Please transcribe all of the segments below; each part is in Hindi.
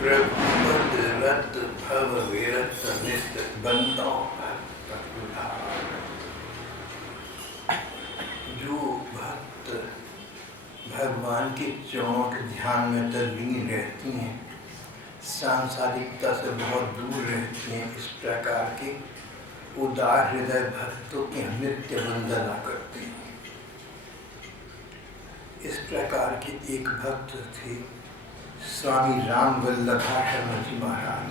प्रभुपद रत भव विरत नित बंदों भक्त उधार। जो भक्त भगवान के चरणों के ध्यान में तल्लीन रहती हैं, सांसारिकता से बहुत दूर रहती हैं, इस प्रकार के उदार हृदय भक्तों की हम नित्य वंदना करते हैं। इस प्रकार के एक भक्त थे स्वामी राम वल्लभाशरण जी महाराज।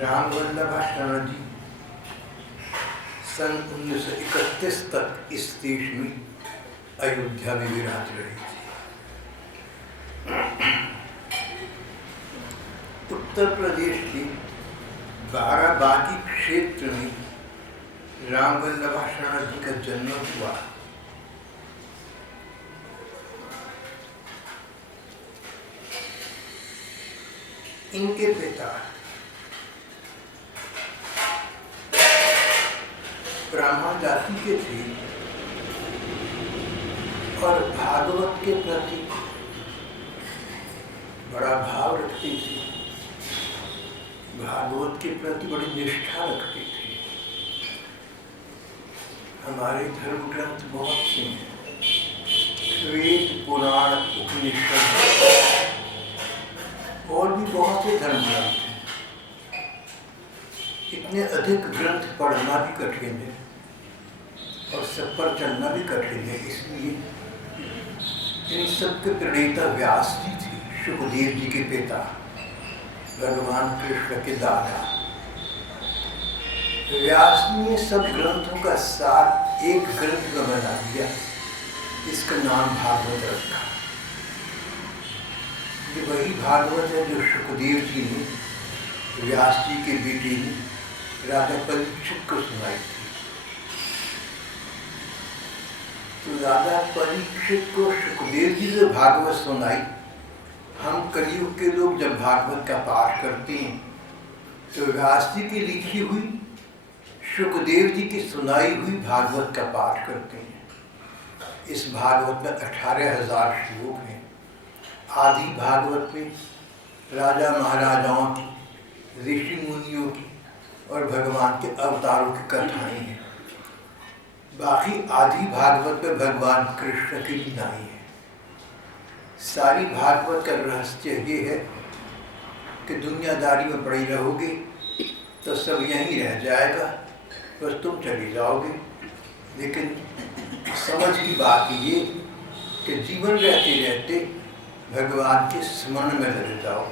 राम वल्लभाशरण जी सन 1931 तक इस देश में अयोध्या में विराज रहे थे। उत्तर प्रदेश के बाराबांकी क्षेत्र में राम वल्लभाशरण जी का जन्म हुआ। इनके पिता ब्राह्मण जाति के थे और भागवत के प्रति बड़ा भाव रखते थे, भागवत के प्रति बड़ी निष्ठा रखते थे। हमारे धर्म ग्रंथ बहुत से हैं, वेद पुराण उपनिषद और भी बहुत से धर्म ग्रंथ हैं। इतने अधिक ग्रंथ पढ़ना भी कठिन है और सब पर चलना भी कठिन है। इसलिए इन सब के प्रणेता व्यास जी थे, सुखदेव जी के पिता, भगवान कृष्ण के दादा। व्यास ने सब ग्रंथों का सार एक ग्रंथ में बना दिया, इसका नाम भागवत रखा। ये वही भागवत है जो सुखदेव जी ने व्यास जी के बेटे ने राजा परीक्षित को सुनाई थी। तो राजा परीक्षित को सुखदेव जी से भागवत सुनाई। हम कलयुग के लोग जब भागवत का पाठ करते हैं तो व्यास जी की लिखी हुई, सुखदेव जी की सुनाई हुई भागवत का पाठ करते हैं। इस भागवत में 18,000 श्लोक हैं। आदि भागवत में राजा महाराजाओं की, ऋषि मुनियों की और भगवान के अवतारों की कथाएं हैं। बाकी आदि भागवत में भगवान कृष्ण की लीलाएं हैं। सारी भागवत का रहस्य ये है कि दुनियादारी में पड़ी रहोगे तो सब यहीं रह जाएगा, बस तुम चले जाओगे। लेकिन समझ की बात ये कि जीवन रहते रहते भगवान के स्मरण में लग जाओ।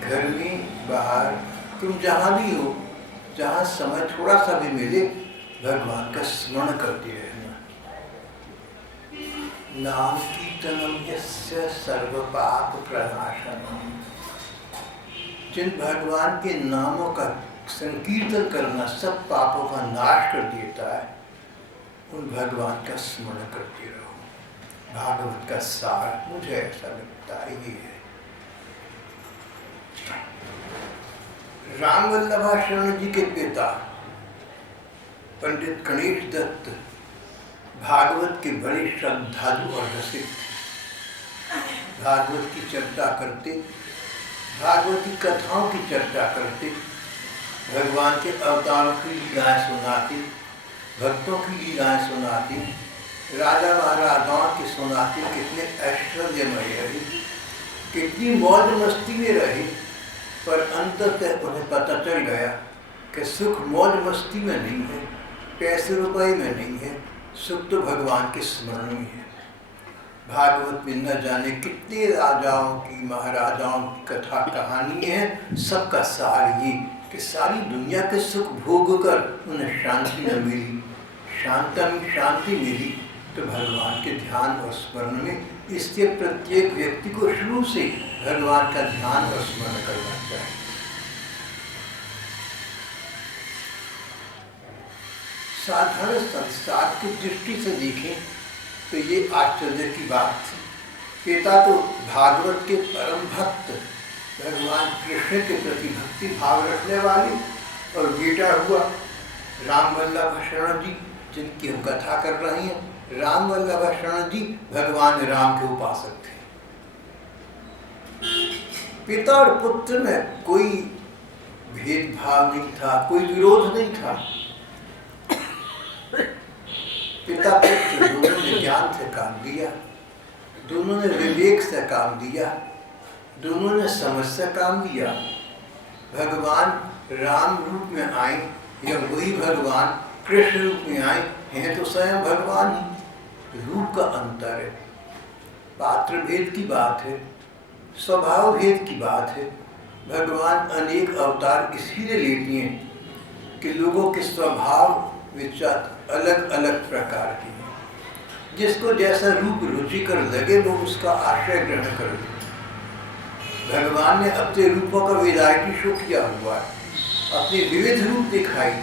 घर में बाहर तुम जहाँ भी हो, जहाँ समय थोड़ा सा भी मिले, भगवान का स्मरण करते रहना। नाम कीर्तनम यस्य सर्व पाप प्रणाशनम। जिन भगवान के नामों का संकीर्तन करना सब पापों का नाश कर देता है, उन भगवान का स्मरण करते रहो। भागवत का सार मुझे ऐसा लगता है ये है। राम वल्लभाशरण जी के पिता पंडित गणेश दत्त भागवत के बड़े श्रद्धालु और रसिक थे। भागवत की चर्चा करते, भागवत की कथाओं की चर्चा करते, भगवान के अवतारों की लीलाएं सुनाते, भक्तों की लीलाएं सुनाते, राजा महाराजाओं की सुनाते। कितने ऐश्वर्यमय रहे, कितनी मौज मस्ती में रहे, पर अंततः उन्हें पता चल गया कि सुख मौज मस्ती में नहीं है, पैसे रुपए में नहीं है, सुख तो भगवान के स्मरण में है। भागवत में न जाने कितने राजाओं की, महाराजाओं की कथा कहानी है। सबका सार ये कि सारी दुनिया के सुख भोग कर उन्हें शांति न मिली, शांति मिली तो भगवान के ध्यान और स्मरण में। इसके प्रत्येक व्यक्ति को शुरू से भगवान का ध्यान और स्मरण करना चाहिए। साधारण संसार की दृष्टि से देखें तो ये आश्चर्य की बात थी। पिता तो भागवत के परम भक्त, भगवान कृष्ण के प्रति भक्ति भाव रखने वाले, और बेटा हुआ राम वल्लभाशरण जी जिनकी हम कथा कर रहे हैं। राम वल्लभाशरण जी भगवान राम के उपासक थे। पिता और पुत्र में कोई भेदभाव नहीं था, कोई विरोध नहीं था। पिता पुत्र दोनों ने ज्ञान से काम लिया, दोनों ने विवेक से काम लिया, दोनों ने समझ से काम लिया। भगवान राम रूप में आए या वही भगवान कृष्ण रूप में आए हैं तो स्वयं भगवान ही। रूप का अंतर है, पात्र भेद की बात है, स्वभाव भेद की बात है। भगवान अनेक अवतार इसीलिए लेते हैं कि लोगों के स्वभाव विचार अलग अलग प्रकार के हैं। जिसको जैसा रूप रुचिकर लगे वो उसका आश्रय ग्रहण कर ले। भगवान ने अपने रूपों का वैरायटी शो किया हुआ है, अपने विविध रूप दिखाई,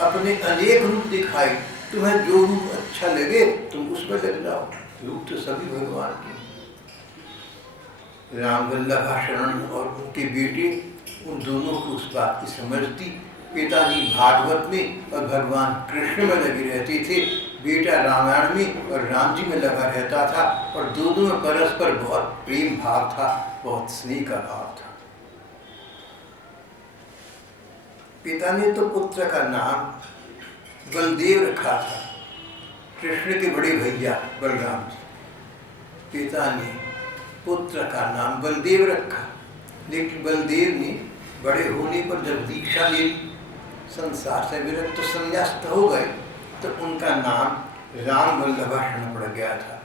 अपने अनेक रूप दिखाई। तुम्हें जो रूप अच्छा लगे तुम उसमें लग जाओ। रूप तो सभी भगवान के। राम वल्लभाशरण और उनके बेटे उन दोनों को उस बात की समझ थी। पिताजी भागवत में और भगवान कृष्ण में लगे रहते थे, बेटा रामायण में और राम जी में लगा रहता था, और दोनों में परस्पर बहुत प्रेम भाव था, बहुत स्नेह का भाव था। पिता ने तो पुत्र का नाम बलदेव रखा था, कृष्ण के बड़े भैया बलराम जी। पिता ने पुत्र का नाम बलदेव रखा, लेकिन बलदेव ने बड़े होने पर जब दीक्षा ले ली, संसार से विरक्त तो संन्यास्त हो गए, तो उनका नाम राम वल्लभाशरण पड़ गया था।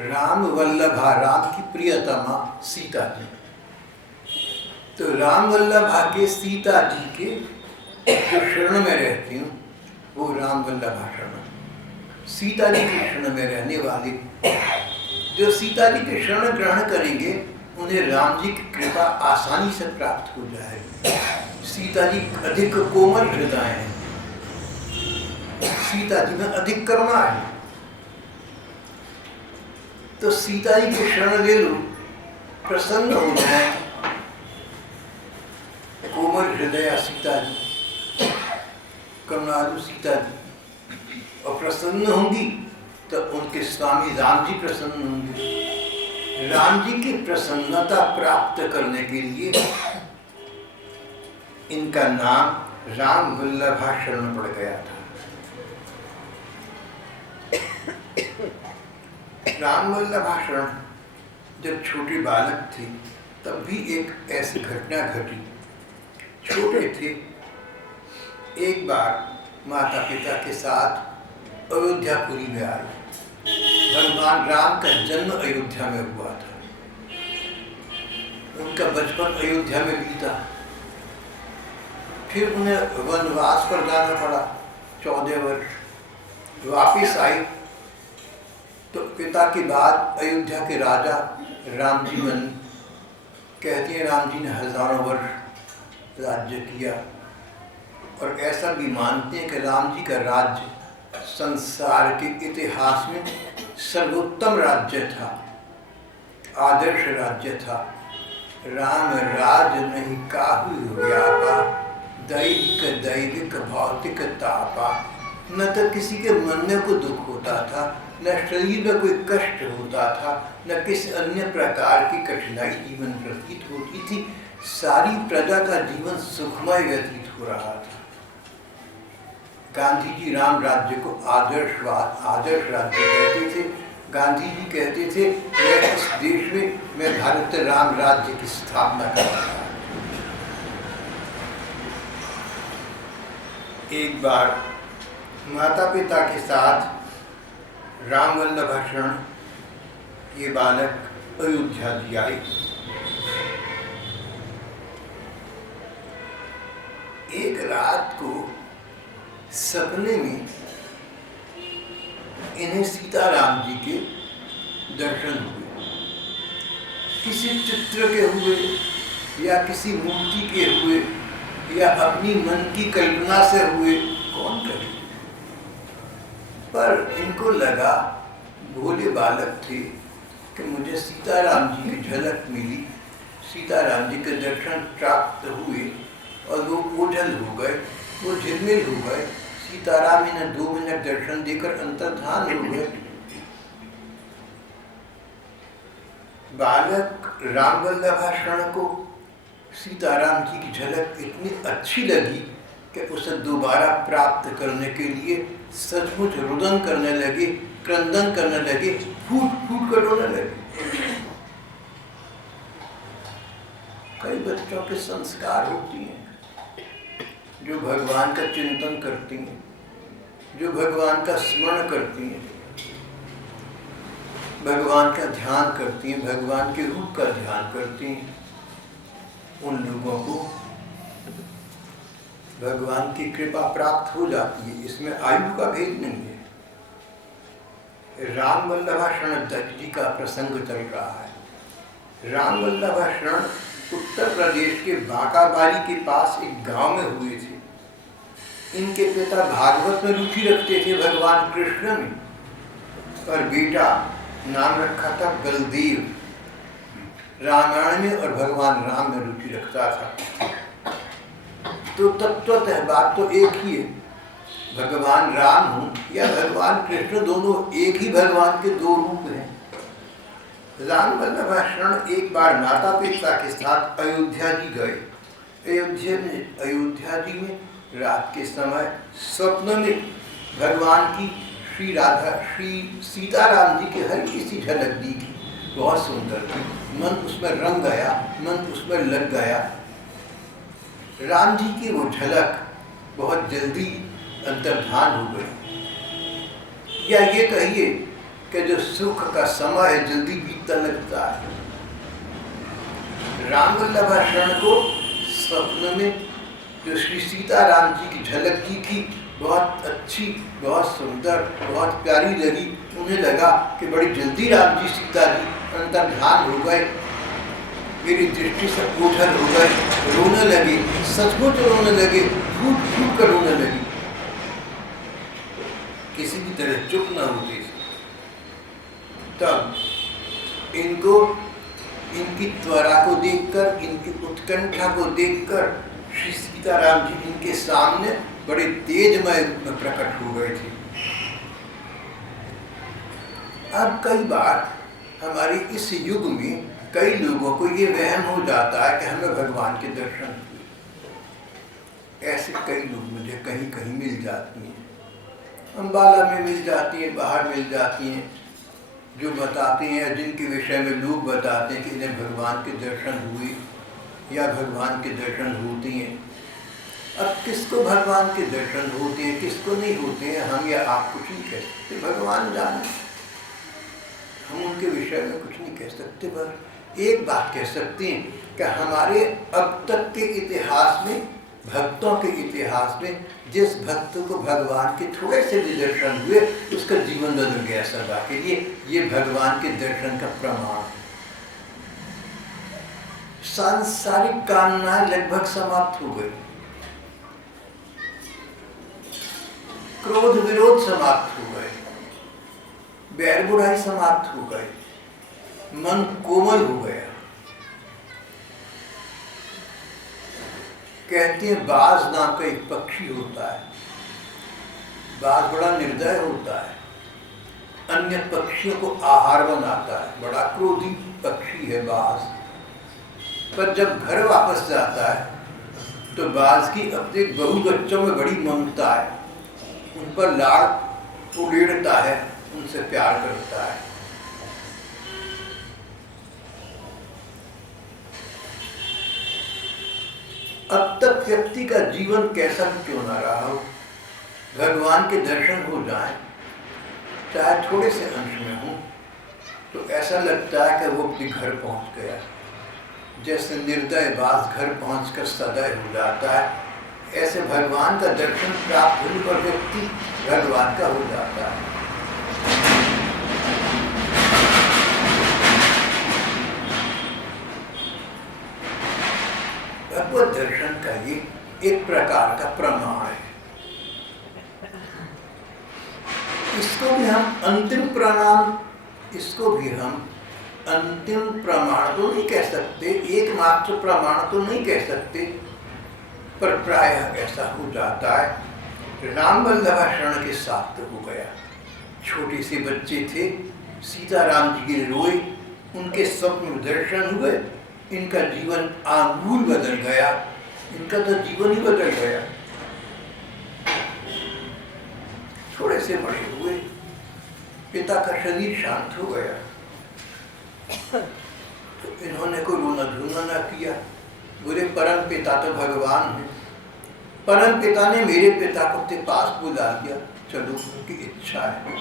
राम वल्लभा, राम की प्रियतमा सीता जी। तो राम वल्लभा के सीता जी के जो शरण में रहती हूँ वो राम वल्लभाशरण। सीता जी के शरण में रहने वाले जो सीता जी के शरण ग्रहण करेंगे उन्हें राम जी की कृपा आसानी से प्राप्त हो जाएगी। सीता जी अधिक कोमल हृदय हैं, सीता जी में अधिक करुणा है। तो सीता जी के शरण ले लो, प्रसन्न हो जाए। कोमल हृदय सीता जी, करुणालु सीता जी, और प्रसन्न होंगी तो उनके स्वामी राम जी प्रसन्न होंगे। राम जी की प्रसन्नता प्राप्त करने के लिए इनका नाम राम वल्लभाशरण पड़ गया था। राम वल्लभाशरण जब छोटे बालक थे तब भी एक ऐसी घटना घटी। छोटे थे, एक बार माता पिता के साथ अयोध्यापुरी में आए। भगवान राम का जन्म अयोध्या में हुआ था, उनका बचपन अयोध्या में बीता। फिर उन्हें वनवास पर जाना पड़ा 14 वर्ष। वापिस आई तो पिता के बाद अयोध्या के राजा राम जी बने। कहते हैं राम जी ने हजारों वर्ष राज्य किया, और ऐसा भी मानते हैं कि राम जी का राज्य संसार के इतिहास में सर्वोत्तम राज्य था, आदर्श राज्य था। राम राज नहीं काहू व्यापा, दैहिक दैविक भौतिक तापा। न तो किसी के मन में कोई दुख होता था, न शरीर में कोई कष्ट होता था, न किसी अन्य प्रकार की कठिनाई जीवन व्यतीत होती थी। सारी प्रजा का जीवन सुखमय व्यतीत हो रहा था। गांधी जी राम राज्य को आदर्श राज्य कहते थे। गांधी जी कहते थे मैं इस देश में मैं भारत राम राज्य की स्थापना करूंगा। एक बार माता पिता के साथ राम वल्लभाशरण ये बालक अयोध्या जी आए। एक रात को सपने में इन्हें सीताराम जी के दर्शन हुए। किसी चित्र के हुए या किसी मूर्ति के हुए या अपनी मन की कल्पना से हुए, कौन करे। पर इनको लगा, भोले बालक थे, कि मुझे सीताराम जी की झलक मिली, सीताराम जी के दर्शन प्राप्त हुए और वो ओझल हो गए, वो झिलमिल हो गए। सीताराम इन्हें 2 मिनट दर्शन देकर अंतर्धान हो गए। बालक राम वल्लभाषण को सीताराम जी की झलक इतनी अच्छी लगी कि उसे दोबारा प्राप्त करने के लिए सचमुच रुदन करने लगे, क्रंदन करने लगे, फूट फूट कर रोने लगे। कई बच्चों के संस्कार होती हैं जो भगवान का चिंतन करती हैं, जो भगवान का स्मरण करती हैं, भगवान का ध्यान करती हैं, भगवान के रूप का ध्यान करती हैं। उन लोगों को भगवान की कृपा प्राप्त हो जाती है। इसमें आयु का भेद नहीं है। राम वल्लभाषण दत्त जी का प्रसंग चल रहा है। राम वल्लभाषण उत्तर प्रदेश के बांकाबारी के पास एक गांव में हुए थे। इनके पिता भागवत में रुचि रखते थे, भगवान कृष्ण में, और बेटा नाम रखा था बलदेव। रामायण में और भगवान राम में रुचि रखता था। तो तत्वतः बात तो एक ही है, भगवान राम हूँ या भगवान कृष्ण, दोनों एक ही भगवान के दो रूप हैं। राम वल्लभाषण एक बार माता पिता के साथ अयोध्या जी गए। अयोध्या जी में रात के समय स्वप्न में भगवान की श्री सीताराम जी की हल्की सी झलक दी थी। बहुत सुंदर थी, मन उसमें रंग गया, मन उसमें लग गया। राम जी की वो झलक बहुत जल्दी अंतर्धान हो गई। या ये कहिए कि जो सुख का समय है जल्दी बीतता लगता है। राम वल्लभाषण को स्वप्न में जो श्री सीताराम जी की झलक की थी, बहुत अच्छी, बहुत सुंदर, बहुत प्यारी लगी। उन्हें लगा कि बड़ी जल्दी राम जी सीता जी अंतर्धान हो गए, मेरी दृष्टि से ओझल हो गए, रोने लगे, सचमुच रोने लगे, फूट फूट कर रोने लगे, किसी भी तरह चुप न होते। तब इनको इनकी त्वरा को देखकर, इनकी उत्कंठा को देखकर श्री सीताराम जी इनके सामने बड़े तेजमय में प्रकट हो गए थे। अब कई बार हमारे इस युग में कई लोगों को ये वहम हो जाता है कि हमें भगवान के दर्शन हुए। ऐसे कई लोग मुझे कहीं कहीं मिल जाती हैं, अम्बाला में मिल जाती हैं, बाहर मिल जाती हैं, जो बताते हैं, जिनके विषय में लोग बताते हैं कि इन्हें भगवान के दर्शन हुए या भगवान के दर्शन होते हैं। अब किसको भगवान के दर्शन होते हैं, किसको नहीं होते हैं, हम या आप कुछ नहीं कह सकते, भगवान जाने। हम उनके विषय में कुछ नहीं कह सकते, पर एक बात कह सकते हैं कि हमारे अब तक के इतिहास में, भक्तों के इतिहास में, जिस भक्त को भगवान के थोड़े से भी दर्शन हुए उसका जीवन बदल गया सदा के लिए। ये भगवान के दर्शन का प्रमाण है। सांसारिक कामनाएं लगभग समाप्त हो गई, क्रोध विरोध समाप्त हो गए, बैर बुराई समाप्त हो गए, मन कोमल हो गया। कहते हैं बाज नाम का एक पक्षी होता है, बाज बड़ा निर्दय होता है, अन्य पक्षियों को आहार बनाता है, बड़ा क्रोधी पक्षी है बाज। पर जब घर वापस जाता है तो बाज की अपने बहू बच्चों में बड़ी ममता है, उन पर लाड़ उड़ेड़ता है, उनसे प्यार करता है। अब तक व्यक्ति का जीवन कैसा क्यों ना रहा हो, भगवान के दर्शन हो जाए, चाहे थोड़े से अंश में हो, तो ऐसा लगता है कि वो अपने घर पहुंच गया। जैसे निर्दय बाज घर पहुंचकर सदय हो जाता है, ऐसे भगवान का दर्शन प्राप्त होने पर व्यक्ति भगवान का हो जाता है। भगवत दर्शन का ये एक प्रकार का प्रमाण है। इसको भी हम अंतिम प्रमाण, इसको भी हम अंतिम प्रमाण तो नहीं कह सकते, एकमात्र प्रमाण तो नहीं कह सकते, पर प्रायः ऐसा हो जाता है। राम वल्लभाषण के साथ तो हो गया। छोटे से बच्चे थे, सीताराम जी के रोए, उनके स्वप्न में दर्शन हुए, इनका जीवन आमूल बदल गया, इनका तो जीवन ही बदल गया। थोड़े से बड़े हुए, पिता का शरीर शांत हो गया, तो इन्होंने कोई रोना धोना ना किया। बोले परम पिता तो भगवान है, परम पिता ने मेरे पिता को अपने पास बुला दिया, चलो उनकी इच्छा है।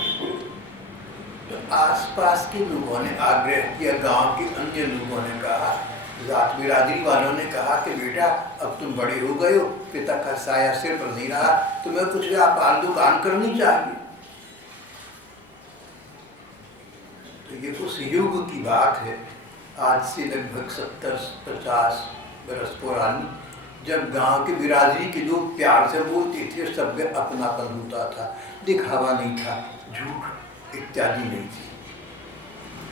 तो आसपास के लोगों ने आग्रह किया, गांव के अन्य लोगों ने कहा, जात बिरादरी वालों ने कहा कि बेटा अब तुम बड़े हो गए हो, पिता का साया सिर पर नहीं रहा, तुम्हें कुछ व्यापार दुकान करनी चाहिए। तो ये उस युग की बात है, आज से लगभग 70-50 बरस पुरानी, जब गांव के बिरादरी के लोग प्यार से बोलते थे, सब में अपनापन होता था, दिखावा नहीं था, झूठ इत्यादि नहीं थी।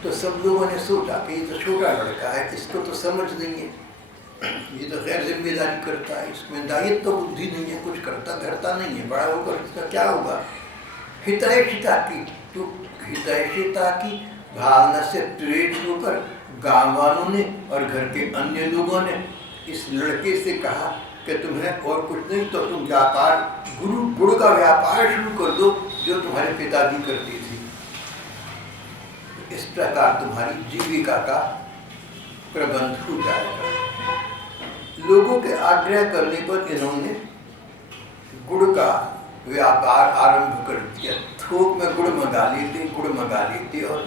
तो सब लोगों ने सोचा कि ये तो छोटा लड़का है, इसको तो समझ नहीं है, ये तो गैर जिम्मेदारी करता है, इसमें दायित्व तो बुद्धि नहीं है, कुछ करता धरता नहीं है, बड़ा होकर इसका क्या होगा। हितैषिता की भावना से प्रेरित होकर गांव वालों ने और घर के अन्य लोगों ने इस लड़के से कहा कि तुम्हें और कुछ नहीं तो तुम व्यापार गुड़ का व्यापार शुरू कर दो, जो तुम्हारे पिताजी करती थी। इस प्रकार तुम्हारी जीविका का प्रबंध हो जाएगा। लोगों के आग्रह करने पर इन्होंने गुड़ का व्यापार आरंभ कर दिया। थोक में गुड़ मंगा लेते और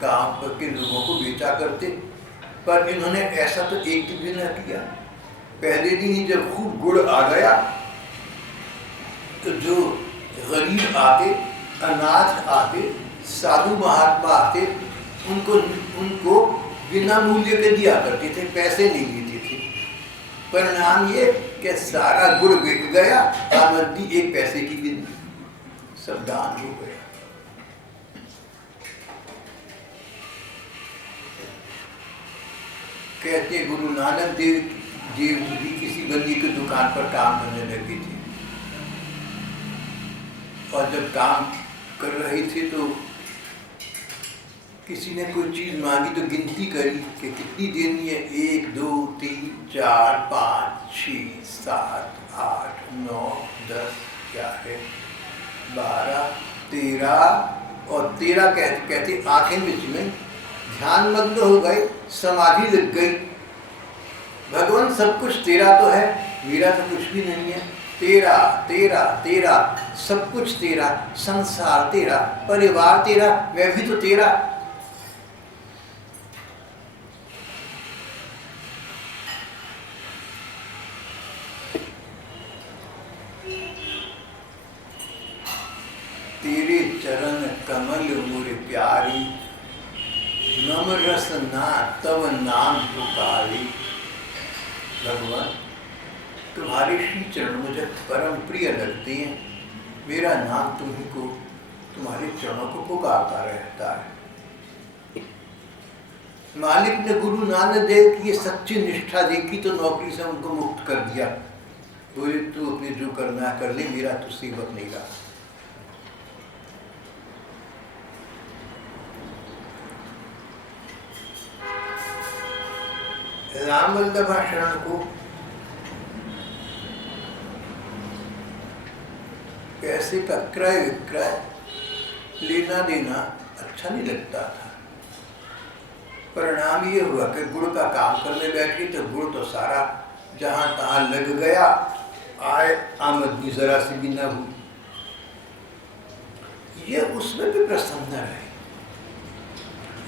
गांव के लोगों को बेचा करते। पर इन्होंने ऐसा तो एक दिन भी न किया। पहले दिन ही जब खूब गुड़ आ गया तो जो गरीब आते, अनाथ आते, साधु महात्मा आते, उनको बिना मूल्य के दिया करते थे, पैसे नहीं देते थे। परिणाम ये कि सारा गुड़ बिक गया, आमदनी 1 पैसे की भी नहीं, सब दान हो गया। कहते गुरु नानक देव जी भी किसी बंदी की दुकान पर काम करने लगी थी, और जब काम कर रही थी तो किसी ने कोई चीज़ मांगी तो गिनती करी कि कितनी देनी है, 1 2 3 4 5 6 7 8 9 10 11 12 13 और 13 कहते आंखें मिच में ध्यान मग्न हो गए, समाधि लग गई। भगवान सब कुछ तेरा तो है, मेरा तो कुछ भी नहीं है। तेरा तेरा तेरा, सब कुछ तेरा, संसार तेरा, परिवार तेरा, मैं भी तो तेरा। तेरे चरण कमल मोर प्यारी, नम रस ना तव नाम पुकारी। भगवान तुम्हारे श्री चरण मुझे परम प्रिय लगते हैं, मेरा नाम तुम्ही को, तुम्हारे चरणों को पुकारता रहता है। मालिक ने गुरु नानक देव की ये सच्ची निष्ठा देखी तो नौकरी से उनको मुक्त कर दिया। बोले तू अपने जो करना कर ले, मेरा तो सेवक नहीं रहा। राम वल्लभा शरण को पैसे का क्रय विक्रय, लेना देना अच्छा नहीं लगता था। परिणाम ये हुआ कि गुड़ का काम करने बैठी तो गुड़ तो सारा जहां तहां लग गया, आय आमदनी जरा सी भी न हुई। ये उसमें भी प्रसन्न रहे।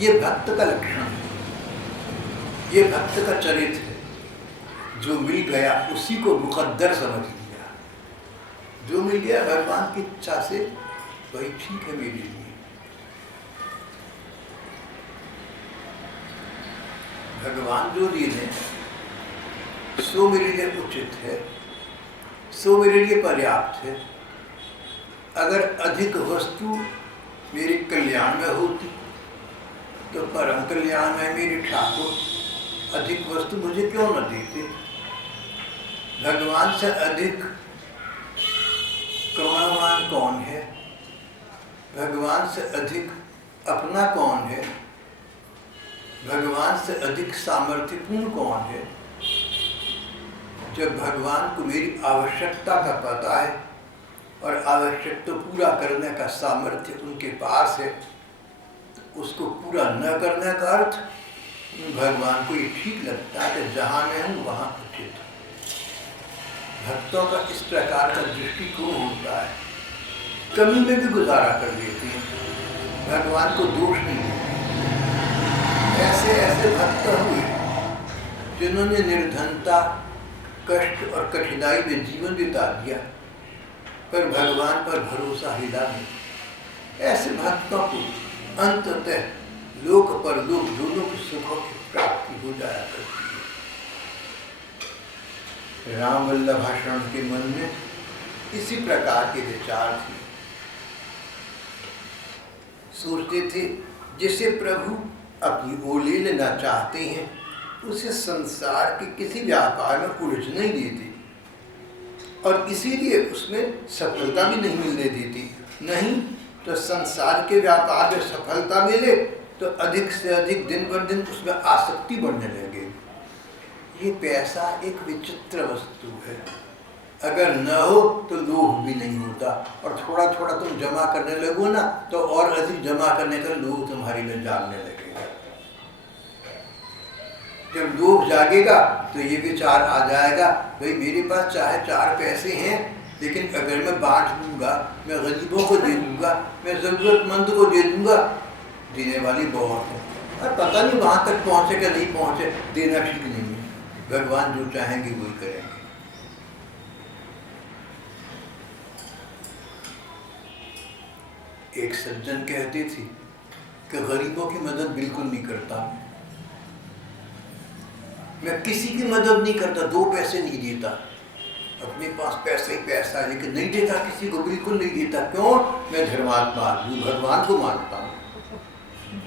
ये भक्त का लक्षण है, ये भक्त का चरित्र है। जो मिल गया उसी को मुकद्दर समझ लिया, जो मिल गया भगवान की इच्छा से वही ठीक है मेरे लिए। भगवान जो दे दें सो मेरे लिए उचित है, सो मेरे लिए पर्याप्त है। अगर अधिक वस्तु मेरे कल्याण में होती तो परम कल्याण में मेरे ठाकुर अधिक वस्तु मुझे क्यों न देते। भगवान से अधिक करुणावान कौन है, भगवान से अधिक अपना कौन है। भगवान से अधिक सामर्थ्यपूर्ण कौन है? जब भगवान को मेरी आवश्यकता का पता है और आवश्यकता पूरा करने का सामर्थ्य उनके पास है, तो उसको पूरा न करने का अर्थ भगवान को ये ठीक लगता है कि जहाँ मैं हूँ वहाँ उचित हूँ। भक्तों का इस प्रकार का दृष्टिकोण होता है, कमी में भी गुजारा कर लेते हैं, भगवान को दोष नहीं देते। ऐसे ऐसे भक्त हुए जिन्होंने निर्धनता, कष्ट और कठिनाई में जीवन बिता दिया, पर भगवान पर भरोसा हिला नहीं। ऐसे भक्तों को अंततः लोक परलोक दोनों के सुखों की प्राप्ति हो जाया करती है। राम वल्लभाषण के मन में इसी प्रकार के विचार थे। सोचते थे जिसे प्रभु अपनी ओर ले लेना चाहते हैं उसे संसार के किसी व्यापार में उलझ नहीं देते और इसीलिए उसमें सफलता भी नहीं मिलने देती। नहीं तो संसार के व्यापार में सफलता मिले तो अधिक से अधिक दिन पर दिन उसमें आसक्ति बढ़ने लगे। ये पैसा एक विचित्र वस्तु है, अगर न हो तो लोभ भी नहीं होता, और थोड़ा थोड़ा तुम जमा करने लगो ना तो और अधिक जमा करने का लोभ तुम्हारी में जागने लगेगा। जब लोभ जागेगा तो ये विचार आ जाएगा, भाई मेरे पास चाहे 4 पैसे हैं, लेकिन अगर मैं बांट दूंगा, मैं गरीबों को दे दूंगा, मैं जरूरतमंद को दे दूंगा, देने वाली बहुत है, और पता नहीं वहां तक पहुंचे क्या नहीं पहुंचे, देना ठीक नहीं है। भगवान जो चाहेंगे वही करेंगे। एक सज्जन कहते थे कि गरीबों की मदद बिल्कुल नहीं करता, मैं किसी की मदद नहीं करता, 2 पैसे नहीं देता, अपने पास पैसा ही पैसा है, लेकिन नहीं देता किसी को, बिल्कुल नहीं देता। क्यों? मैं धर्मात्मा आदमी, भगवान को मानता हूँ।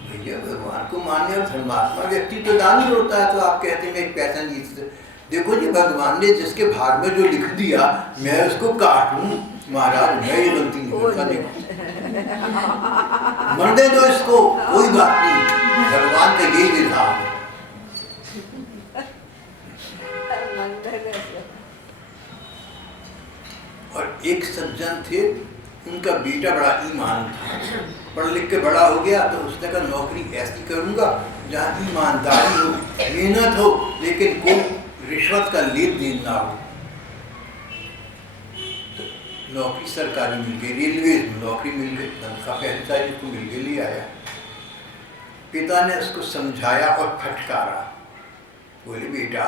भैया भगवान को मानने और धर्मात्मा व्यक्ति तो दानी होता है, तो आप कहते हैं मैं एक पैसा नहीं देता। देखो जी, भगवान ने जिसके भाग में जो लिख दिया मैं उसको काटूं, महाराज मैं ये गलती नहीं करता। देखो मर दे दो इसको, कोई बात नहीं, भगवान का यही विधान है। और एक सज्जन थे, उनका बेटा बड़ा ईमान था, पढ़ लिख के बड़ा हो गया, तो उसने कहा नौकरी ऐसी करूंगा जहाँ ईमानदारी हो, मेहनत हो, लेकिन कोई रिश्वत का लेन देन ना हो। तो नौकरी सरकारी मिल गई, रेलवे में नौकरी मिल गई, तनख्वाह पैसा उसको मिल गई, ले आया। पिता ने उसको समझाया और फटकारा, बोले बेटा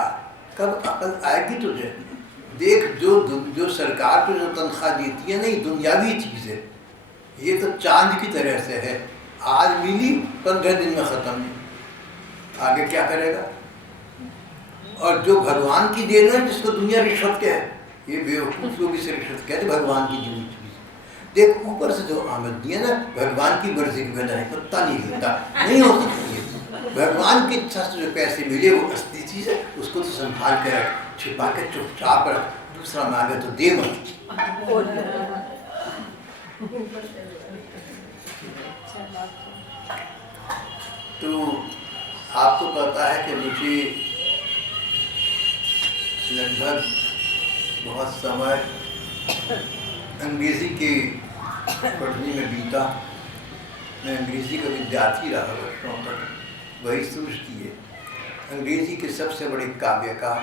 कब अकल आएगी तुझे, देख जो सरकार को जो तनख्वाह देती है ना, ये दुनियावी चीज़ है, ये तो चांद की तरह से है, आज मिली 15 दिन में ख़त्म, आगे क्या करेगा। और जो भगवान की देन है, जिसको दुनिया रिश्वत कहे, ये बेवकूफ़ लोग इसे रिश्वत कहते, भगवान की दी हुई चीज़। देख ऊपर से जो आमदनी है ना, भगवान की मर्जी के बिना पत्ता नहीं हिलता, नहीं हो सकती है। भगवान की इच्छा से जो पैसे मिले वो असली चीज़ है, उसको तो संभाल के रख, छिपा के चुपचाप रख, दूसरा मांगे तो दे मत। तो आपको पता है कि मुझे लगभग बहुत समय अंग्रेज़ी के पढ़ने में बीता। मैं अंग्रेज़ी का विद्यार्थी रहा वर्षों तक, वही सोचती है। अंग्रेज़ी के सबसे बड़े काव्यकार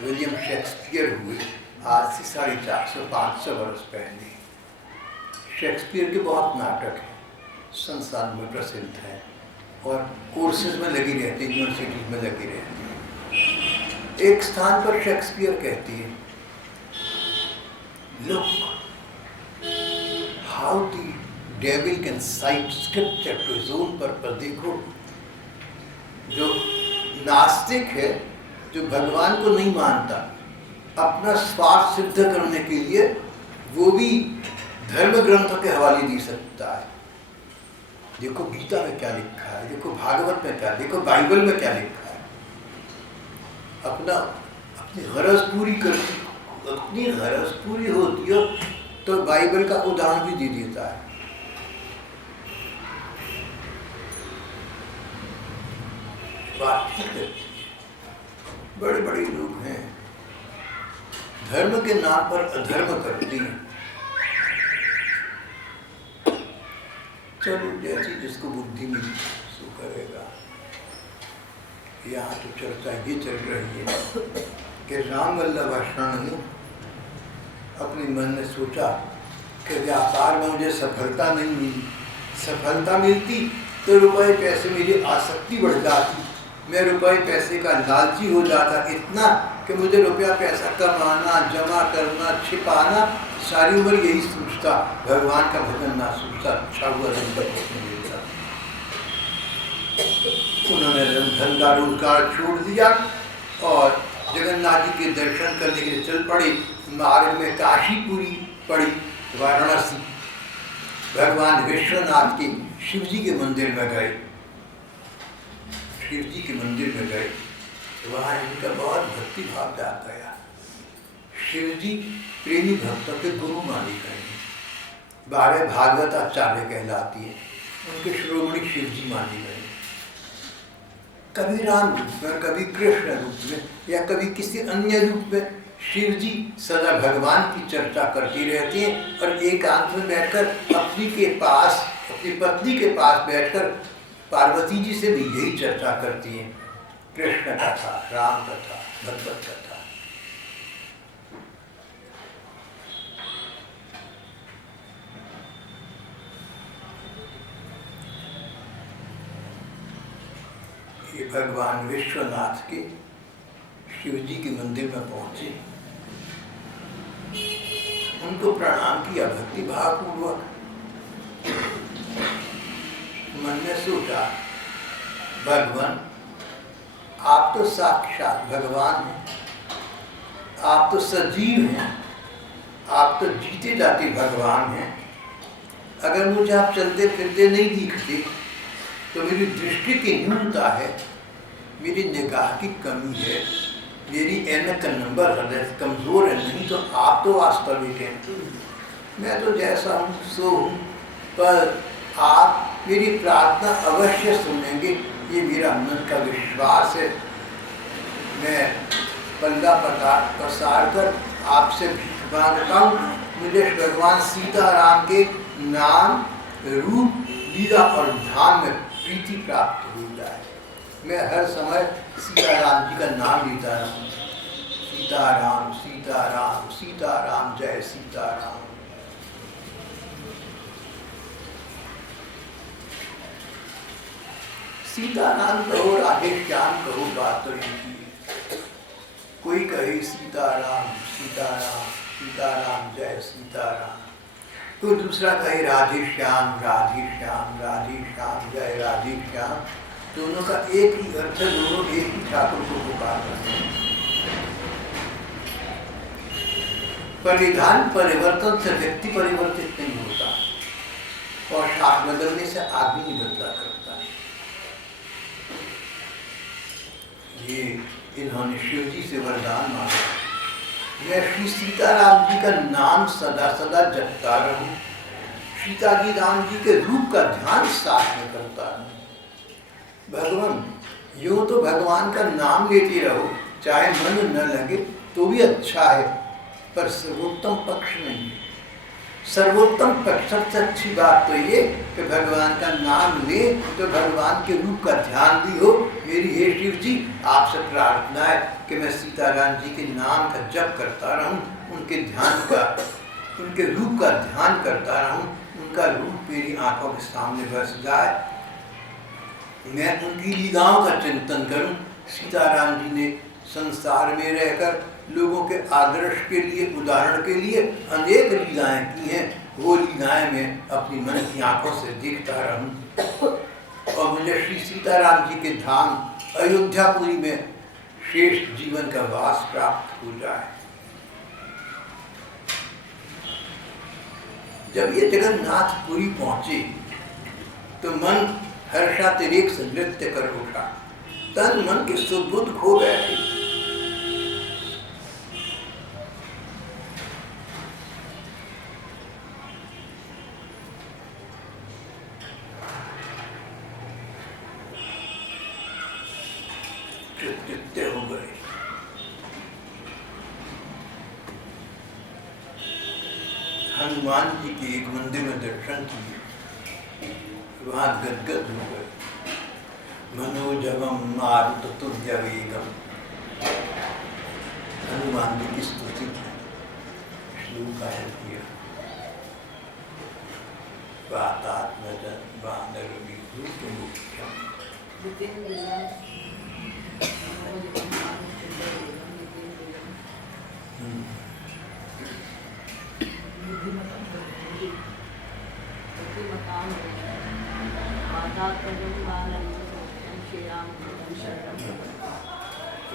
विलियम शेक्सपियर हुए आज से 450-500 वर्ष पहले। शेक्सपियर के बहुत नाटक हैं, संसार में प्रसिद्ध हैं और कोर्सेज में लगी रहती है, यूनिवर्सिटीज में लगी रहती है। एक स्थान पर शेक्सपियर कहती है, look how the devil can cite scripture to his own purpose. देखो जो नास्तिक है, जो भगवान को नहीं मानता, अपना स्वार्थ सिद्ध करने के लिए वो भी धर्म ग्रंथों के हवाले दे सकता है। देखो गीता में क्या लिखा है, देखो भागवत में क्या, देखो बाइबल में क्या लिखा है। अपनी गरज पूरी करती, अपनी गरज पूरी होती हो तो बाइबल का उदाहरण भी दे देता है। बात ठीक लगती है। बड़े बड़े लोग हैं, धर्म के नाम पर अधर्म करते हैं। चलो जैसी जिसको बुद्धि मिली सो करेगा। यहाँ तो चर्चा ये चल रही है कि राम वल्लभ शरण ने अपने मन में सोचा कि व्यापार में मुझे सफलता नहीं मिली, सफलता मिलती तो रुपए पैसे मेरी आसक्ति बढ़ जाती, मैं रुपए पैसे का लालची हो जाता इतना कि मुझे रुपया पैसा कमाना, जमा करना, छिपाना, सारी उम्र यही सोचता, भगवान का भजन ना सोचता, अच्छा हुआ मिलता। उन्होंने धंधा रोजगार छोड़ दिया और जगन्नाथ जी के दर्शन करने के लिए चल पड़े। मार्ग में काशीपुरी पड़ी, वाराणसी, भगवान विश्वनाथ के शिव जी के मंदिर में गए। शिव जी के मंदिर में गए, वहाँ इनका बहुत भक्ति भाव जाग गया। शिव जी प्रेमी भक्तों के गुरु माने गए, 12 भागवत आचार्य कहलाती है, उनके श्रोमणी शिव जी माने गए। कभी राम रूप में, कभी कृष्ण रूप में या कभी किसी अन्य रूप में शिव जी सदा भगवान की चर्चा करती रहती हैं और एकांत में बैठकर अपनी के पास, अपनी पत्नी के पास बैठकर पार्वती जी से भी यही चर्चा करती हैं, कृष्ण कथा, राम कथा, भगवत कथा। ये भगवान विश्वनाथ के शिव जी के मंदिर में पहुंचे, उनको प्रणाम किया भक्ति भाव पूर्वक। मन में सोचा, भगवान आप तो साक्षात भगवान हैं, आप तो सजीव हैं, आप तो जीते जाते भगवान हैं। अगर मुझे आप चलते फिरते नहीं दिखते तो मेरी दृष्टि की न्यूनता है, मेरी निगाह की कमी है, मेरी ऐनक का नंबर हृदय कमज़ोर है, नहीं तो आप तो वास्तविक हैं। मैं तो जैसा हूँ सो हूँ, पर आप मेरी प्रार्थना अवश्य सुनेंगे, ये मेरा मन का विश्वास है। मैं पल्ला पसार कर आपसे भीख मांगता हूँ, मुझे भगवान सीताराम के नाम, रूप, लीला और ध्यान में प्रीति प्राप्त हो जाए। मैं हर समय सीताराम जी का नाम लेता रहूँ, सीताराम सीताराम सीताराम जय सीताराम। सीताराम कहो, राधे श्याम कहो, बात तो एक ही है। कोई कहे सीताराम सीताराम सीताराम जय सीताराम, कोई दूसरा कहे राधे श्याम राधे श्याम राधे श्याम जय राधे श्याम। दोनों का एक ही अर्थ है, दोनों एक ही ठाकुर को पुकार रहे हैं। परिधान परिवर्तन से व्यक्ति परिवर्तित नहीं होता और शाख बदलने से आदमी नहीं बदला करता। ये इन्होंने शिव जी से वरदान मांगा, मैं श्री सीताराम जी का नाम सदा सदा जपता रहूं, सीता जी राम जी के रूप का ध्यान साथ में करता रहूं। भगवान यूं तो भगवान का नाम लेते रहो, चाहे मन न लगे तो भी अच्छा है, पर सर्वोत्तम पक्ष नहीं है। सर्वोत्तम पक्ष सबसे अच्छी बात तो ये कि भगवान का नाम ले तो भगवान के रूप का ध्यान भी हो। मेरी हे शिव जी आपसे प्रार्थना है कि मैं सीताराम जी के नाम का जप करता रहूं, उनके ध्यान का, उनके रूप का ध्यान करता रहूं, उनका रूप मेरी आंखों के सामने बस जाए, मैं उनकी लीलाओं का चिंतन करूं। सीताराम जी ने संसार में रहकर लोगों के आदर्श के लिए, उदाहरण के लिए अनेक लीलाएं की हैं, वो लीलाएं मैं अपनी मन की आंखों से देखता रहूं और मुझे श्री सीताराम जी के धाम अयोध्यापुरी में शेष जीवन का वास प्राप्त हो जाए। जब ये जगन्नाथपुरी पहुंचे तो मन हर्षातिरेक से नृत्य कर उठा, तन मन के सुबुद्ध खो बैठे। हनुमान जी के एक मंदिर में दर्शन किए, वहाँ गदगद हो गए। मनोजवम मारुततुल्य वेगम, हनुमान जी की स्तुति की, श्लोक गायन किया। वातात्मजं वानरविभूतिमुख्यम्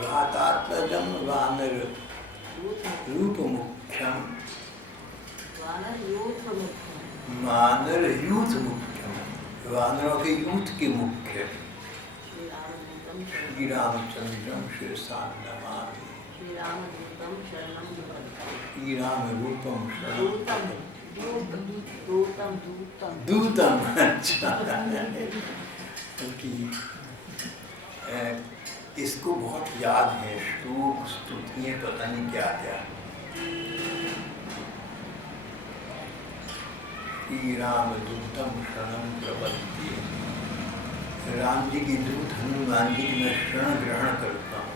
वातात्मजं वानररूपमुख्यम् वानर यूथ मुख्यम, वानरों के यूथ के मुख्य श्री रामचंद्रम शिरसा नमामि, श्री राम रूपम दूतम। अच्छा, इसको बहुत याद है, श्लोक स्तुतियाँ पता नहीं क्या क्या। श्री राम दूतम शरणं प्रपद्ये, राम जी की दूत हनुमान जी की मैं शरण ग्रहण करता हूँ।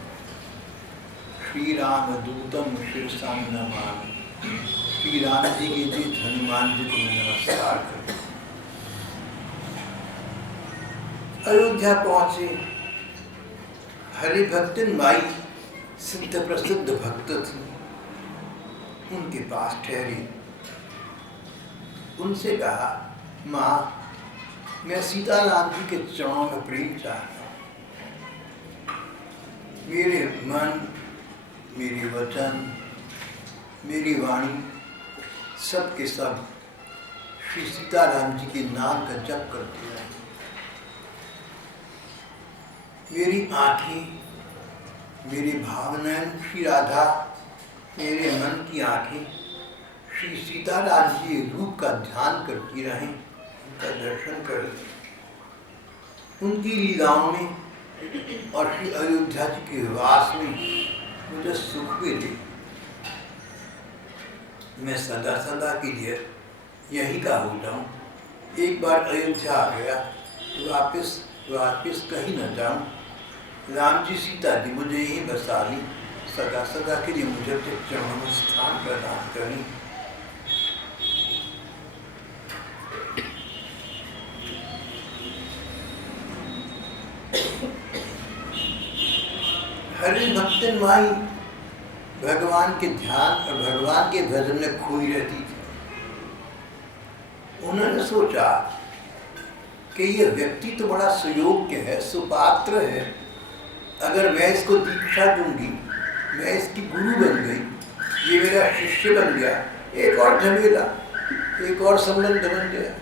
श्री राम दूतम शिरसा नमामि, श्री राम जी की दूत हनुमान जी को मैं नमस्कार करता हूँ। अयोध्या पहुंचे, हरिभक्तिन माई सिद्ध प्रसिद्ध भक्त थी, उनके पास ठहरी। उनसे कहा, माँ मैं सीताराम जी के चरणों में प्रेम चाहता हूँ। मेरे मन, मेरे वचन, मेरी वाणी सब के सब श्री सीताराम जी के नाम का जप करते रहे। मेरी आँखें, मेरी भावनाएं श्री राधा, मेरे मन की आँखें श्री सीताराम जी रूप का ध्यान करती रहें, उनका दर्शन करें, उनकी लीलाओं में और श्री अयोध्या जी के वास में मुझे सुख भी दे। मैं सदा सदा के लिए यही का हो जाऊं। एक बार अयोध्या आ गया तो वापिस कहीं न जाऊं। राम जी सीता जी मुझे यहीं बसा ली, सदा सदा के लिए मुझे चरणों में स्थान प्रदान करें। हरिभक्तिन माई भगवान के ध्यान और भगवान के भजन में खोई रहती थी। उन्होंने सोचा कि ये व्यक्ति तो बड़ा सुयोग्य है, सुपात्र है, अगर मैं इसको दीक्षा दूंगी, मैं इसकी गुरु बन गई, ये मेरा शिष्य बन गया, एक और झमेला, एक और संबंध बन गया।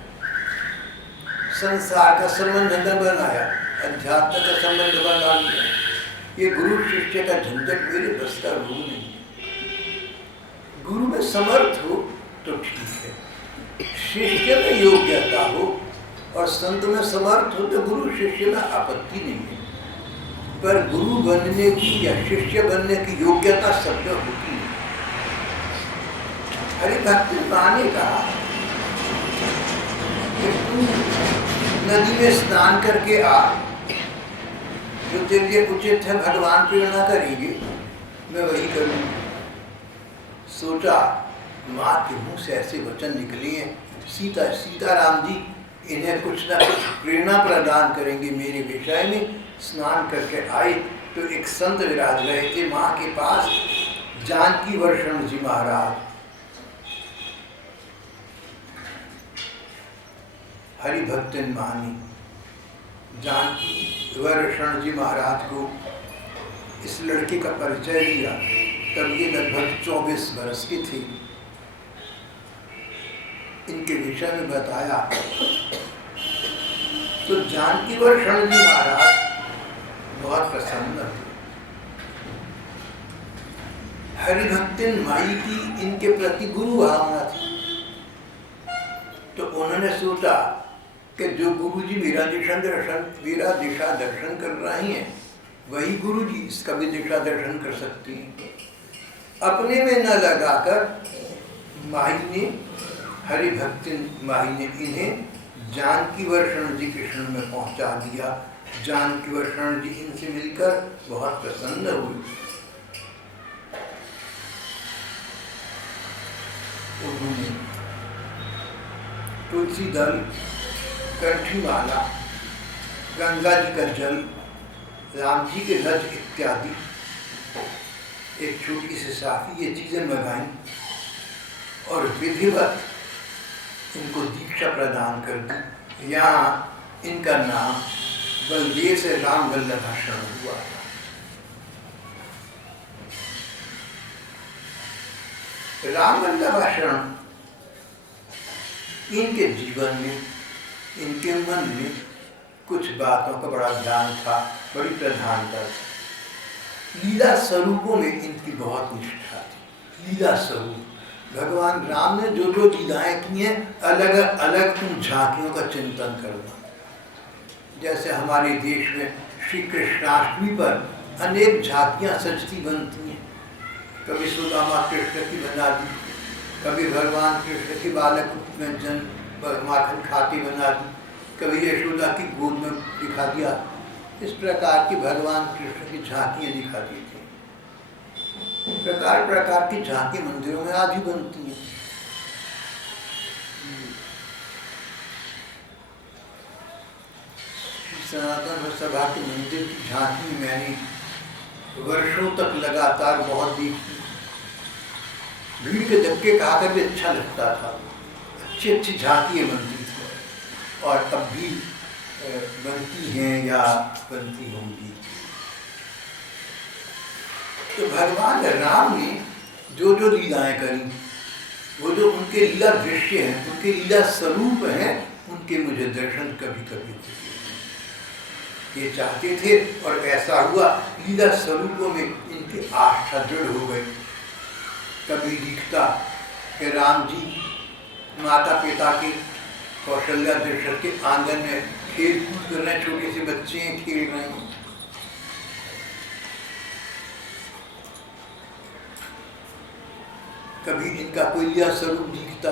संसार का संबंध न बनाया, अध्यात्म का संबंध बना लिया। ये गुरु शिष्य का झंझट मेरे बस का रूप नहीं। गुरु में समर्थ हो तो ठीक है, शिष्य में योग्यता हो और संत में समर्थ हो तो गुरु शिष्य में आपत्ति नहीं है, पर गुरु बनने की या शिष्य बनने की योग्यता सब में होती है। हरिभक्ति माँ ने कहा कि तू नदी में स्नान करके आ, जो तेरे लिए उचित है भगवान प्रेरणा करेंगे, मैं वही करूँगी। सोचा माँ के मुँह से ऐसे वचन निकले हैं, सीताराम जी इन्हें कुछ ना कुछ प्रेरणा प्रदान करेंगे मेरे विषय में। स्नान करके आए तो एक संत विराज रहे थे माँ के पास, जानकी वर्षण जी महाराज। हरिभक्तिन माँ ने जानकी वर्षण जी महाराज को इस लड़के का परिचय दिया। तब ये लगभग 24 वर्ष के थे। इनके विषय में बताया तो जानकी वर्षण जी महाराज बहुत प्रसन्न थे। हरिभक्तिन माई की इनके प्रति गुरु भावना थी, तो उन्होंने सोचा कि जो गुरु जी मेरा दिशा दर्शन कर रही हैं, वही गुरु जी इसका भी दिशा दर्शन कर सकती हैं। अपने में न लगाकर माई ने हरिभक्ति माही ने इन्हें जानकी वर्षण जी के शरण में पहुंचा दिया। जानकी वर्षण जी इनसे मिलकर बहुत प्रसन्न हुए। उन्होंने तुलसी दल, कंठी माला, गंगा जी का जल, राम जी के रज इत्यादि, एक छोटी सी साफी, ये चीजें मंगाई और विधिवत इनको दीक्षा प्रदान कर दी। यहाँ इनका नाम बलदेव से राम वल्लभाषण हुआ था। राम वल्लभाषण इनके जीवन में, इनके मन में कुछ बातों का बड़ा ध्यान था, बड़ी प्रधानता थी। लीला स्वरूपों में इनकी बहुत निष्ठा थी। लीला स्वरूप, भगवान राम ने जो जो लीलाएं की हैं, अलग अलग उन झांकियों का चिंतन करना। जैसे हमारे देश में श्री कृष्णाष्टमी पर अनेक झांकियां सजती बनती हैं। कभी सुदामा कृष्ण की बना दी, कभी भगवान कृष्ण के बालक में जन्म माखन खाती बना दी, कभी यशोदा की गोद में दिखा दिया। इस प्रकार की भगवान कृष्ण की झांकियाँ दिखा दी थी। प्रकार प्रकार की झांकी मंदिरों में आज भी बनती हैं। सनातन सभा के मंदिर की झांकी मैंने वर्षों तक लगातार बहुत देखी। भीड़ के धक्के खाकर भी अच्छा लगता था। अच्छी अच्छी झांकियाँ बनती थी और अब भी बनती हैं या बनती होंगी। तो भगवान राम ने जो जो लीलाएं करी, वो जो उनके लीला दृश्य हैं, उनके लीला स्वरूप हैं, उनके मुझे दर्शन कभी कभी होते। ये चाहते थे और ऐसा हुआ। लीला स्वरूपों में इनकी आस्था दृढ़ हो गई। कभी दिखता कि राम जी माता पिता के, कौशल्या दशरथ के आंगन में खेल कूद कर रहे हैं, छोटे से बच्चे हैं, खेल रहे हैं। कभी इनका कोई लीला स्वरूप दिखता,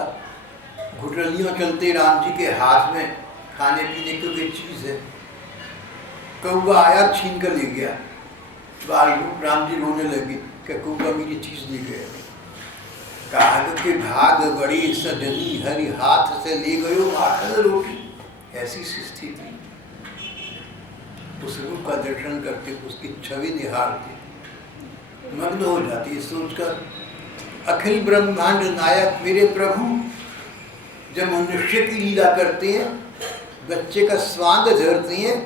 घुटलियों चलते राम जी के हाथ में खाने पीने की कोई चीज है, कौवा आया छीन कर ले गया। बाल राम जी रोने लगे कि कौवा मेरी चीज ले गया। कहा कि भाग बड़ी सजनी हरि हाथ से ले गयो माखन रोटी। ऐसी स्थिति, उस रूप का दर्शन करते, उसकी छवि निहारते, मग्न हो जाती। सोचकर अखिल ब्रह्मांड नायक मेरे प्रभु जब मनुष्य की लीला करते हैं, बच्चे का स्वांग धरते हैं,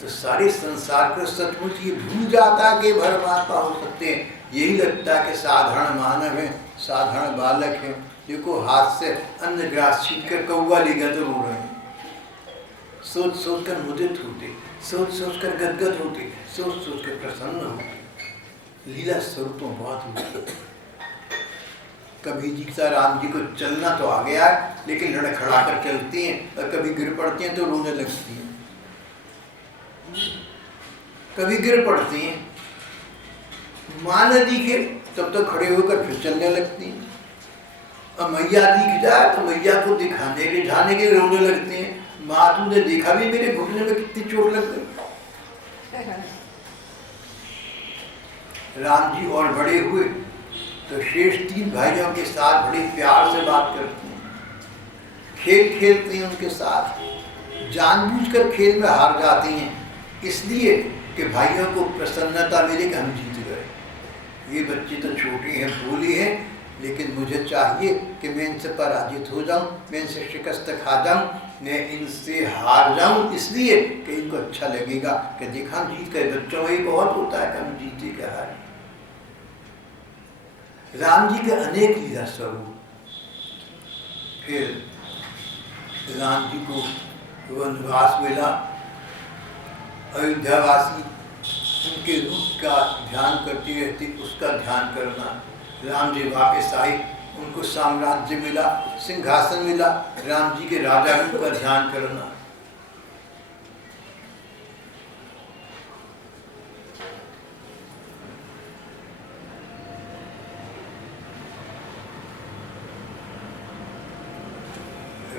तो सारे संसार को सचमुच ये भूल जाता है कि परमात्मा हो सकते हैं। यही लगता है कि साधारण मानव है, साधारण बालक है। देखो हाथ से अन्न ग्रास छीन कर कौवा ले गया तो रो रहे हैं। सोच सोच कर मुदित होते, सोच सोच कर गदगद होते, सोच सोच कर प्रसन्न होते। लीला स्वरूपों बहुत होती। कभी दिखता राम जी को चलना तो आ गया है, लेकिन लड़खड़ा कर चलती हैं, और कभी गिर पड़ती हैं तो रोने लगती हैं। कभी गिर पड़ती हैं, माँ न दिखे तब तो खड़े होकर फिर चलने लगती हैं। और मैया दिख जाए तो मैया को दिखाने के जाने के रोने लगते हैं। माँ तुमने देखा भी मेरे घुटने में कितनी चोट लग गई। राम जी और बड़े हुए तो शेष तीन भाइयों के साथ बड़े प्यार से बात करती हैं, खेल खेलती हैं उनके साथ, जानबूझकर खेल में हार जाती हैं, इसलिए कि भाइयों को प्रसन्नता मिले कि हम जीत गए। ये बच्चे तो छोटे हैं, भोले हैं, लेकिन मुझे चाहिए कि मैं इनसे पराजित हो जाऊं, मैं इनसे शिकस्त खा जाऊं, मैं इनसे हार जाऊं, इसलिए कि इनको अच्छा लगेगा कि देखा हम जीत गए। बच्चों में बहुत होता है कि हम जीते क्या हारे। राम जी के अनेक लीला स्वरूप। फिर राम जी को वनवास मिला, अयोध्यावासी उनके रूप का ध्यान करते रहते, उसका ध्यान करना। राम जी वापस आए, उनको साम्राज्य मिला, सिंहासन मिला, राम जी के राजा रूप का ध्यान करना।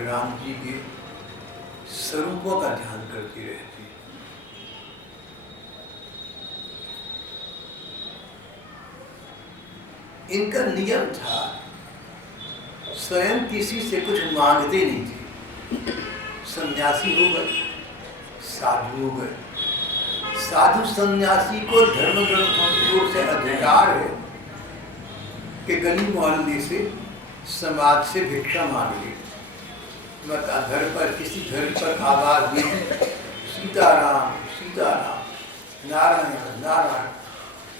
राम जी के स्वरूपों का ध्यान करती रहती। इनका नियम था, स्वयं किसी से कुछ मांगते नहीं थे। सन्यासी हो गए, साधु हो गए। साधु सन्यासी को धर्म ग्रंथों से अधिकार है कि गली मोहल्ले से, समाज से भिक्षा मांग ले। घर पर किसी घर पर आवाज दी, सीताराम सीताराम, नारायण नारायण,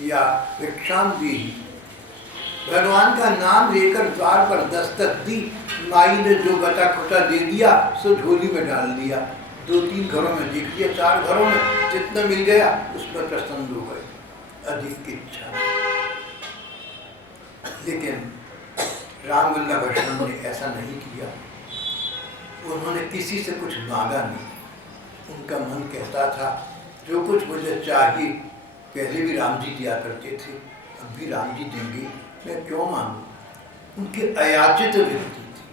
या भिक्षाम दी। भगवान का नाम लेकर द्वार पर दस्तक दी, माई ने जो बचा खुटा दे दिया सो झोली में डाल दिया। 2-3 घरों में देख लिया, 4 घरों में जितना मिल गया उस पर प्रसन्न हो गए, अधिक की इच्छा नहीं। लेकिन राम वल्लभ शरण ने ऐसा नहीं किया। उन्होंने किसी से कुछ मांगा नहीं। उनका मन कहता था जो कुछ मुझे चाहिए, पहले भी राम जी दिया करते थे, अब भी राम जी देंगे, मैं क्यों मांगू। उनकी अयाचित वृत्ति थी,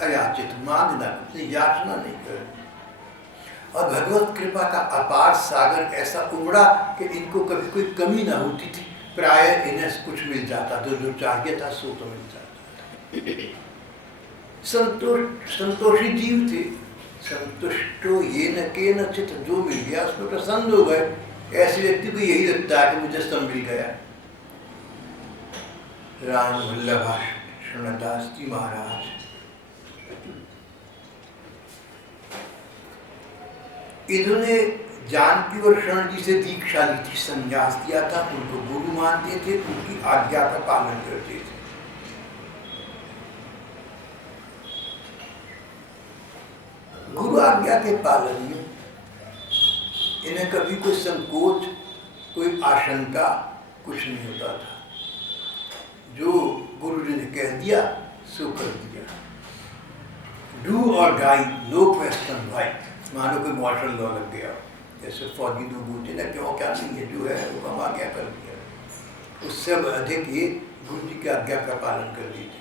अयाचित, मांगना, याचना नहीं करनी। और भगवत कृपा का अपार सागर ऐसा उमड़ा कि इनको कभी कोई कमी ना होती थी। प्राय इन्हें कुछ मिल जाता, जो चाहिए था सो तो मिल जाता। संतोषी जीव थे, संतुष्टो ये न के न चित, जो मिल गया उसमें प्रसन्न हो गए। ऐसे व्यक्ति को यही लगता है कि मुझे सब मिल गया। राम वल्लभ शरणदास जी महाराज इन्होंने जानकी और शरण जी से दीक्षा ली थी, संन्यास दिया था। उनको गुरु मानते थे, उनकी आज्ञा का पालन करते थे। गुरु आज्ञा के पालन में इन्हें कभी कोई संकोच, कोई आशंका कुछ नहीं होता था। जो गुरु जी ने कह दिया सो कर दिया। डू और डाई, नो क्वेश्चन वाई। मानो कोई मार्शल लॉ लग गया, जैसे फौजी दो बूझे ना क्यों क्या नहीं है, जो है वो हम आज्ञा कर दिया। उससे अधिक ये गुरु जी की आज्ञा का पालन कर देते।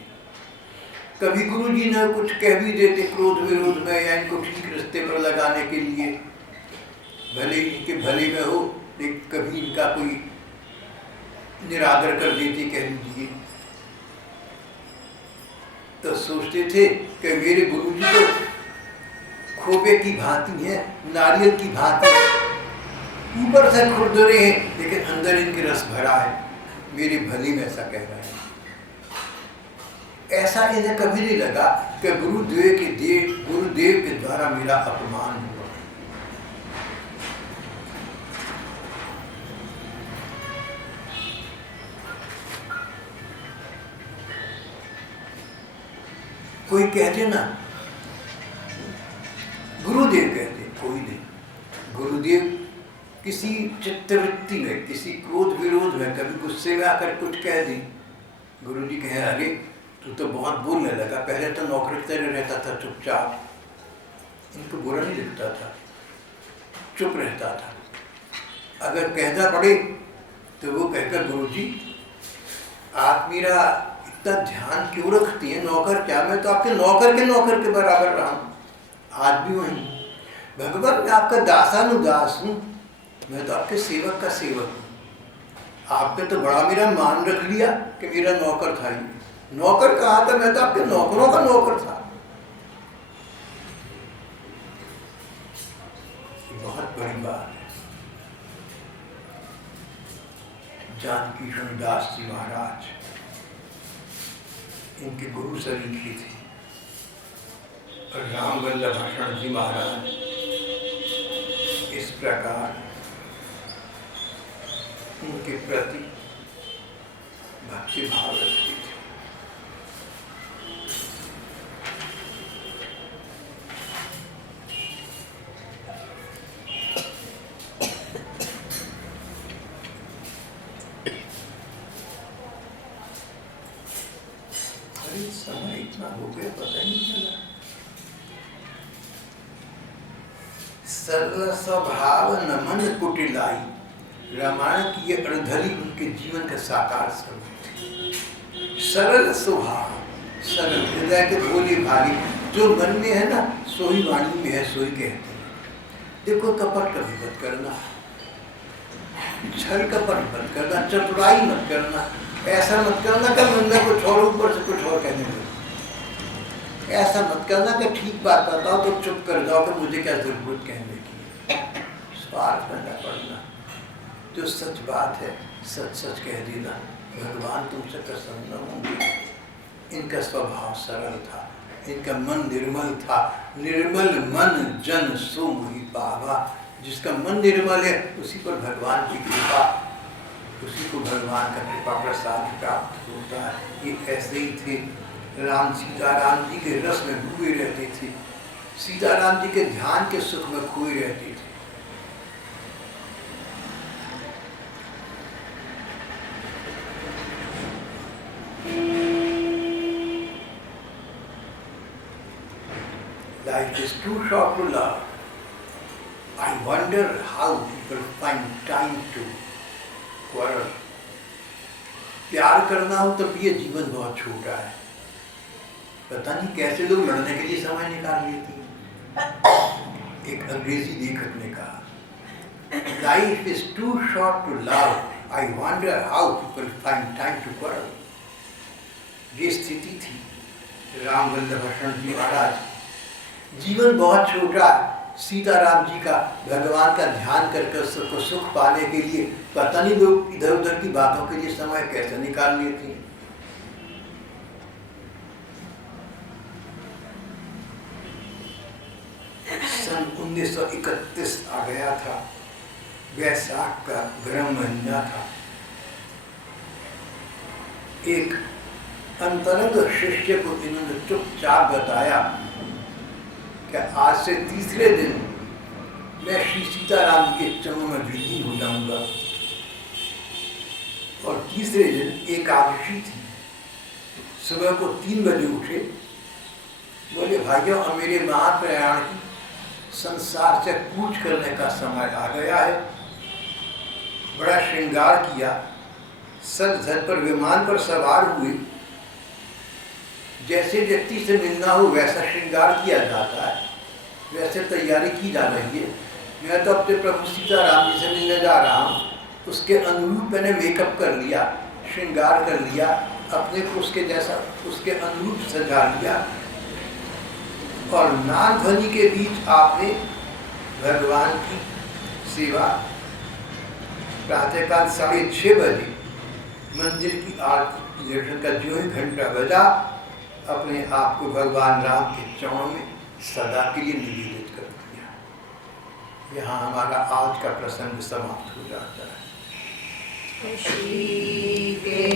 कभी गुरु जी ने कुछ कह भी देते क्रोध विरोध में, या इनको ठीक रास्ते पर लगाने के लिए, भले इनके भले में हो, लेकिन कभी इनका कोई निरादर कर देते, कह लीजिए, तो सोचते थे कि मेरे गुरु जी तो खोपे की भांति है, नारियल की भांति, ऊपर से खुरदरे हैं लेकिन अंदर इनके रस भरा है, मेरे भले में ऐसा कह रहे हैं। ऐसा इन्हें कभी नहीं लगा कि गुरुदेव के द्वारा मेरा अपमान हुआ। कोई कहते ना गुरुदेव कहते, कोई नहीं। गुरुदेव किसी चित्तवृत्ति में, किसी क्रोध विरोध में, कभी गुस्से में आकर कुछ कह दी, गुरु जी कहे अरे तू तो बहुत बोलने लगा, पहले तो नौकरी तरह रहता था चुपचाप। इनको बुरा नहीं लगता था, चुप रहता था। अगर कहना पड़े तो वो कहकर गुरु जी आप मेरा इतना ध्यान क्यों रखती है, नौकर क्या, मैं तो आपके नौकर के बराबर रहा हूँ, आज भी वही। भगवान मैं आपका दासानुदास हूँ, मैं तो आपके सेवक का सेवक हूँ। आपने तो बड़ा मेरा मान रख लिया कि मेरा नौकर था। ही नौकर कहा था, मैं तो आपके नौकरों का नौकर था। बहुत बड़ी बात है। जानकी शरणदास जी महाराज इनके गुरु सरीखे थे, और राम वल्लभ शरण जी महाराज इस प्रकार उनके प्रति भक्ति भाव रखते थे। अरे समय इतना हो गया पता ही नहीं चला। सरल स्वभाव नमन कुटिलाई, रामायण की ये अर्धली उनके जीवन का साकार स्वरूप थी। सरल स्वभाव, सरल हृदय के भोले भाली, जो मन में है ना सो ही वाणी में है, सो ही कहते हैं। देखो कपट कभी मत करना, छल कपट मत करना, चतुराई मत करना, ऐसा मत करना कि मन में कुछ और ऊपर से कुछ और कहने लगे। ऐसा मत करना कि ठीक बात बताओ तो चुप कर जाओ कि मुझे क्या जरूरत कहने की। स्वार्थ में न पड़ना, जो सच बात है सच सच कह देना, भगवान तुमसे प्रसन्न होंगे। इनका स्वभाव सरल था, इनका मन निर्मल था। निर्मल मन जन सो मोहि पावा। जिसका मन निर्मल है उसी पर भगवान की कृपा, उसी को भगवान का कृपा प्रसाद प्राप्त होता है। ये ऐसे ही थे। राम सीताराम जी के रस में डूबे रहते थे, सीताराम जी के ध्यान के सुख में खोए रहते थे। Life is too short to love. I wonder how people find time to quarrel. प्यार करना हो तब ये जीवन बहुत छोटा है। पता नहीं कैसे लोग लड़ने के लिए समय निकाल लेते हैं। एक अंग्रेजी लेखक ने कहा, Life is too short to love. I wonder how people find time to quarrel. ये स्थिति थी राम वल्लभषण जी महाराज। जीवन बहुत छोटा है। सीताराम जी का भगवान का ध्यान करके सबको सुख पाने के लिए पता नहीं लोग इधर उधर की बातों के लिए समय कैसे निकाल लेते हैं। सन 1931 आ गया था, वैशाख का गर्म महीना था। एक अंतरंग शिष्य को इन्होंने चुपचाप बताया कि आज से तीसरे दिन मैं श्री सीताराम जी के चरणों में विलीन हो जाऊंगा। और तीसरे दिन एकादशी थी। सुबह को 3 बजे उठे, बोले भाइयों अब मेरे महाप्रयाण की संसार से कूच करने का समय आ गया है। बड़ा श्रृंगार किया, सज धज पर विमान पर सवार हुए। जैसे व्यक्ति से मिलना हो वैसा श्रृंगार किया जाता है, वैसे तैयारी की जा रही है। मैं तो अपने प्रभु सीताराम जी से मिलने जा रहा हूँ, उसके अनुरूप मैंने मेकअप कर लिया, श्रृंगार कर लिया, अपने को उसके जैसा उसके अनुरूप सजा लिया। और नाद ध्वनि के बीच आपने भगवान की सेवा, प्रातःकाल 6:30 बजे मंदिर की आरती दर्शन का जो ही घंटा बजा, अपने आप को भगवान राम के चरणों में सदा के लिए निवेदित कर दिया। यहाँ हमारा आज का प्रसंग समाप्त हो जाता है।